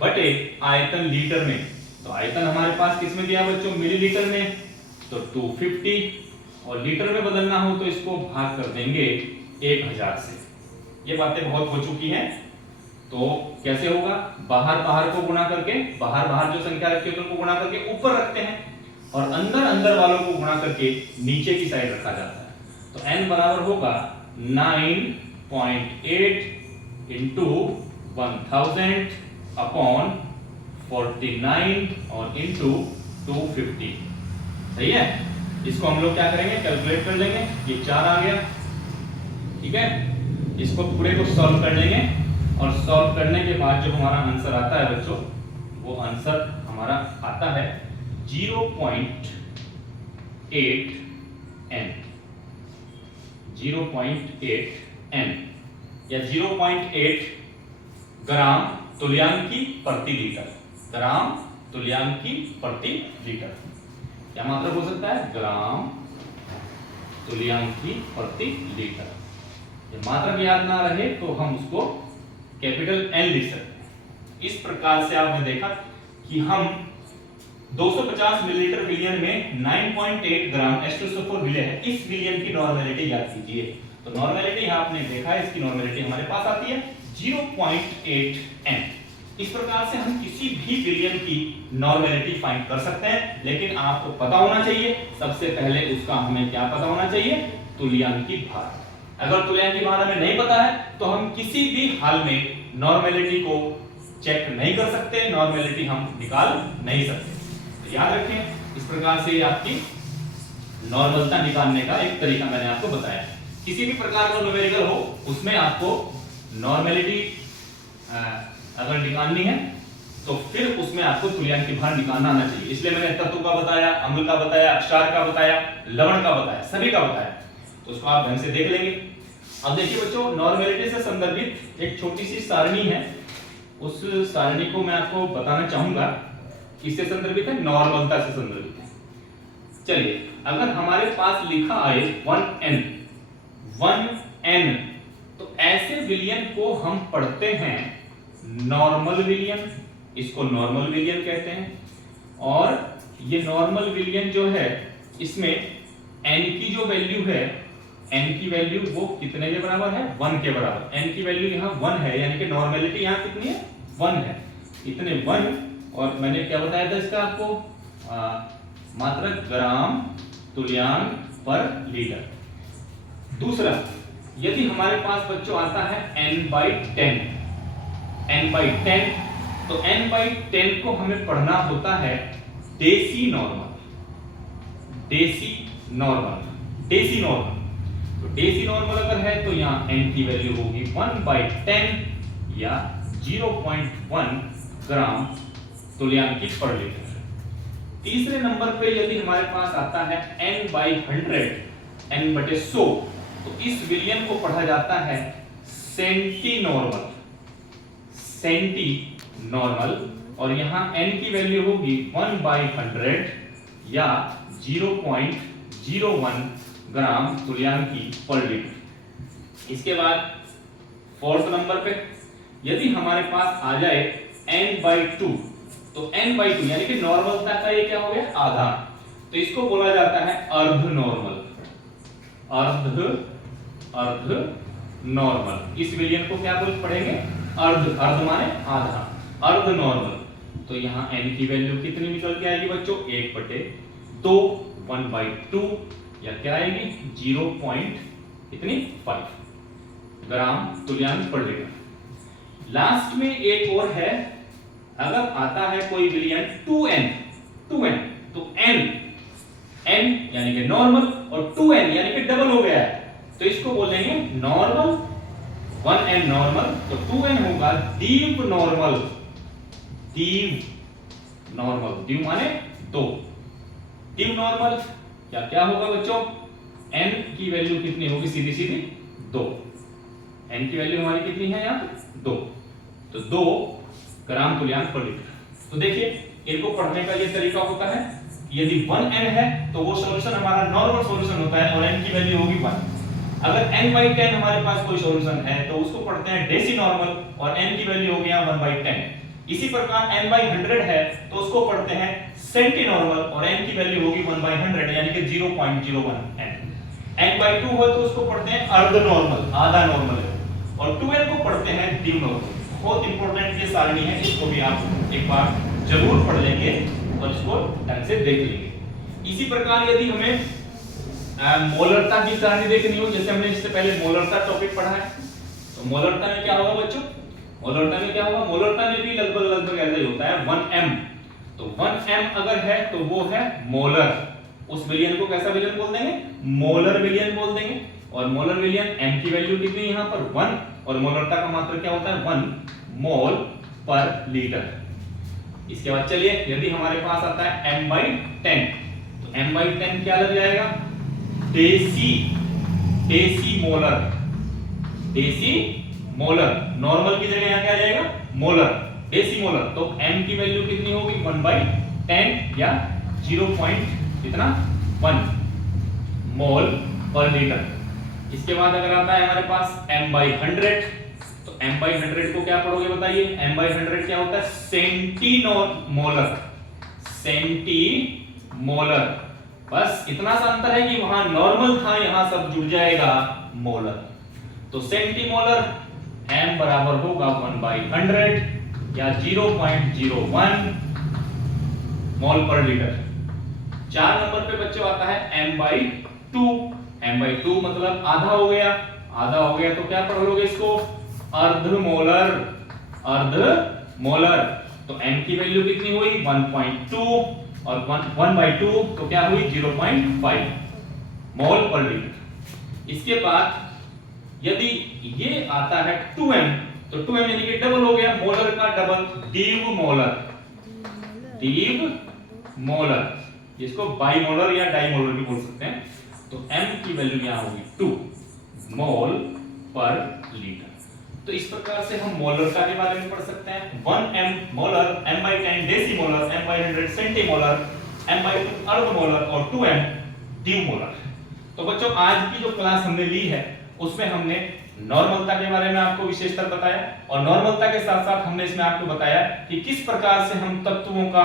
बटे आयतन लीटर में। तो आयतन हमारे पास किस में दिया बच्चों, मिलीलीटर में, तो 250, और लीटर में बदलना हो तो इसको भाग कर देंगे 1000 से। ये बातें बहुत हो चुकी हैं, तो कैसे होगा, बाहर को गुणा करके, बाहर जो संख्या रखी है उनको गुणा करके ऊपर रखते हैं, और अंदर वालों को गुणा करके नीचे की साइड रखा जाता है। तो n बराबर होगा 9.8 इंटू 1000 अपॉन 49 और इंटू 250। सही है, इसको हम लोग क्या करेंगे, कैलकुलेट कर लेंगे, ये 4 आ गया, ठीक है। इसको पूरे को सॉल्व कर लेंगे, और सॉल्व करने के बाद जो हमारा आंसर आता है बच्चों, वो आंसर हमारा आता है 0.8 n, 0.8 n या 0.8 ग्राम तुल्यांकी प्रति लीटर, ग्राम तुल्यांकी प्रति लीटर। क्या मतलब हो सकता है, ग्राम तुल्यांकी प्रति लीटर। ये मात्रक याद ना रहे तो हम उसको कैपिटल N लिख सकते हैं। इस प्रकार से आपने देखा कि हम 250 मिलीलीटर विलियन में 9.8 ग्राम H2SO4 विलय है, इस विलियन की नॉर्मेलिटी याद कीजिए। तो नॉर्मेलिटी आपने देखा है, इसकी नॉर्मेलिटी हमारे पास आती है 0.8 n। इस प्रकार से हम किसी भी विलियन की नॉर्मेलिटी फाइंड कर सकते हैं, लेकिन आपको पता होना चाहिए, सबसे पहले उसका हमें क्या पता होना चाहिए, तुल्यांकी भार। अगर तुल्यांकी भार हमें नहीं पता है तो हम किसी भी हाल में नॉर्मेलिटी को चेक नहीं कर सकते, नॉर्मेलिटी हम निकाल नहीं सकते। तो याद रखें, इस प्रकार से आपकी नॉर्मलता निकालने का एक तरीका मैंने आपको बताया। किसी भी प्रकार का न्यूमेरिकल हो उसमें आपको नॉर्मेलिटी अगर निकालनी है तो फिर उसमें आपको तुल्यांकी भार निकालना आना चाहिए। इसलिए मैंने तत्व का बताया, अम्ल का बताया, क्षार का बताया, लवण का बताया, सभी का बताया, तो उसको आप ढंग से देख लेंगे। अब देखिए बच्चों, नॉर्मेलिटी से संदर्भित एक छोटी सी सारणी है, उस सारणी को मैं आपको बताना चाहूंगा। किससे संदर्भित है, नॉर्मलता से संदर्भित है। चलिए, अगर हमारे पास लिखा आए 1n, तो ऐसे विलियन को हम पढ़ते हैं नॉर्मल विलियन, इसको नॉर्मल विलियन कहते हैं। और ये नॉर्मल विलियन जो है, इसमें n की जो वैल्यू है, n की वैल्यू वो कितने के बराबर है, 1 के बराबर। n की वैल्यू यहाँ 1 है, यानी कि नॉर्मेलिटी यहाँ कितनी है, 1 है, इतने 1। और मैंने क्या बताया था इसका आपको, मात्रक ग्राम तुल्यांक पर लीटर। दूसरा, यदि हमारे पास बच्चों आता है n/10, n/10, तो n/10 को हमें पढ़ना होता है देसी नॉर्मल, देसी नॉर्मल, देसी नॉर्मल। तो देसी नॉर्मल अगर है तो यहाँ n की वैल्यू होगी 1/10 या 0.1 ग्राम तुल्यांकी पर लीटर। तीसरे नंबर पे यदि हमारे पास आता है n/100, n/100, तो इस विलियन को पढ़ा जाता है सेंटी नॉर्मल, सेंटी नॉर्मल। और यहाँ n की वैल्यू होगी 1/100 या 0.01 ग्राम तुल्यांकी पर लीटर। इसके बाद फोर्थ नंबर पे यदि हमारे पास आ जाए n/2, तो n/2 यानी कि नॉर्मलता का ये क्या हो गया, आधा, तो इसको बोला जाता है अर्ध नॉर्मल। अर्ध नॉर्मल, इस विलियन को क्या बोल पढ़ेंगे, अर्ध माने आधा, अर्ध नॉर्मल। तो यहाँ n की वैल्यू कितनी निकल के आएगी बच्चों, 1/2, 1/2 या क्या आएगी 0.5 ग्राम तुल्यांक पर लीटर। लास्ट में एक और है, अगर आता है कोई विलियन 2n, तो n यानी कि नॉर्मल और 2n यानी कि डबल हो गया है, तो इसको बोलेंगे नॉर्मल, 1n नॉर्मल, तो 2n होगा दीव नॉर्मल। दीव माने 2, दीव नॉर्मल क्या क्या होगा बच्चों, n की वैल्यू कितनी होगी, सीधी सीधी 2, n की वैल्यू हमारी कितनी है यहाँ पे 2, तो 2 ग्राम तुल्यांक पर लीटर। तो देखिए इनको पढ़ने का ये तरीका होता है, यदि 1n है तो वो सॉल्यूशन हमारा नॉर्मल सॉल्यूशन होता है और n की वैल्यू होगी 1। अगर n/10 हमारे पास कोई सॉल्यूशन है तो उसको पढ़ते हैं डेसी नॉर्मल और n की वैल्यू हो गया 1/10। इसी प्रकार n/100 है तो उसको पढ़ते हैं सेंटी नॉर्मल और n की वैल्यू होगी 1/100 यानी कि 0.01 n। n/2 हो तो उसको पढ़ते हैं अर्ध नॉर्मल, आधा नॉर्मल है, और 2n को पढ़ते हैं ड्यू नॉर्मल। बहुत इंपॉर्टेंट ये सारणी है, इसको भी आप एक बार जरूर पढ़ लेंगे और इसको ढंग से देख लेंगे। इसी प्रकार यदि हमें मोलरता की सारणी देखनी हो, जैसे हमने इससे पहले मोलरता टॉपिक पढ़ा है, तो मोलरता में क्या होगा बच्चों, मोलरता में क्या होगा, मोलरता में भी लगभग ऐसा ही होता है 1m। तो 1m अगर है तो वो है मोलर, उस विलियन को कैसा विलियन बोल देंगे, मोलर विलियन बोल देंगे। और मोलर विलियन m की वैल्यू कितनी है यहाँ पर 1, और मोलरता का मात्रक क्या होता है 1 मोल पर लीटर। इसके बाद चलिए यदि हमारे पास आता है m/10, तो m/10 क्या लग जाएगा, डेसी मोलर, नॉर्मल की जगह यहाँ क्या आ जाएगा मोलर, डेसी मोलर। तो m की वैल्यू कितनी होगी 1/10 या 0.1 मोल पर लीटर। इसके बाद अगर आता है हमारे पास m/100, तो m/100 को क्या पढ़ोगे बताइए, m/100 क्या होता है सेंटीमोलर। बस इतना सा अंतर है कि वहां नॉर्मल था, यहां सब जुड़ जाएगा मोलर। तो सेंटीमोलर m बराबर होगा 1/100 या 0.01 मोल पर लीटर। 4 नंबर पे बच्चों आता है m/2। m/2 मतलब आधा हो गया, तो क्या पढ़ लोगे इसको, अर्ध मोलर। तो m की वैल्यू कितनी हुई 1.2 और 1/2 तो क्या हुई 0.5 मोल पर लीटर। इसके बाद यदि ये आता है 2m, तो 2m यानी कि डबल हो गया, मोलर का डबल, दीव मोलर, जिसको बाइमोलर या डाइमोलर भी बोल सकते हैं। तो m की वैल्यू यहां होगी 2 मोल पर लीटर। तो इस प्रकार से हम मोलरता के बारे में पढ़ सकते हैं, 1m molar, m/10 deci molar, m/100 centimolar, m/2 अर्ध मोलर और 2m ड्यू मोलर। तो बच्चों आज की जो क्लास हमने ली है उसमें हमने नॉर्मलता के बारे में आपको विशेषतर बताया, और नॉर्मलता के साथ साथ हमने इसमें आपको बताया कि किस प्रकार से हम तत्वों का,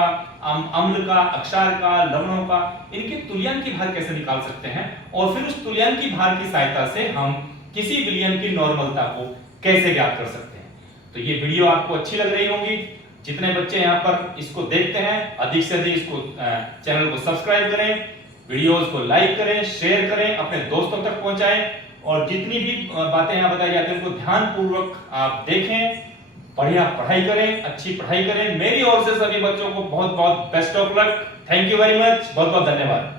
अम्ल का, अक्षार का, लवणों का, इनके तुल्यांकी भार कैसे निकाल सकते हैं, और फिर उस तुल्यांकी भार की सहायता से हम किसी विलियन की नॉर्मलता को कैसे ज्ञात कर सकते हैं। तो ये वीडियो आपको अच्छी लग रही होगी। जितने बच्चे यहाँ पर इसको देखते हैं अधिक से अधिक इसको चैनल को सब्सक्राइब करें, वीडियोस को लाइक करें, शेयर करें, अपने दोस्तों तक पहुंचाएं, और जितनी भी बातें यहाँ बताई जाती हैं उनको ध्यान पूर्वक आप देखें, बढ़िया पढ़ाई करें, अच्छी पढ़ाई करें। मेरी ओर से सभी बच्चों को बहुत बहुत best of luck. Thank you very much, बहुत बहुत धन्यवाद।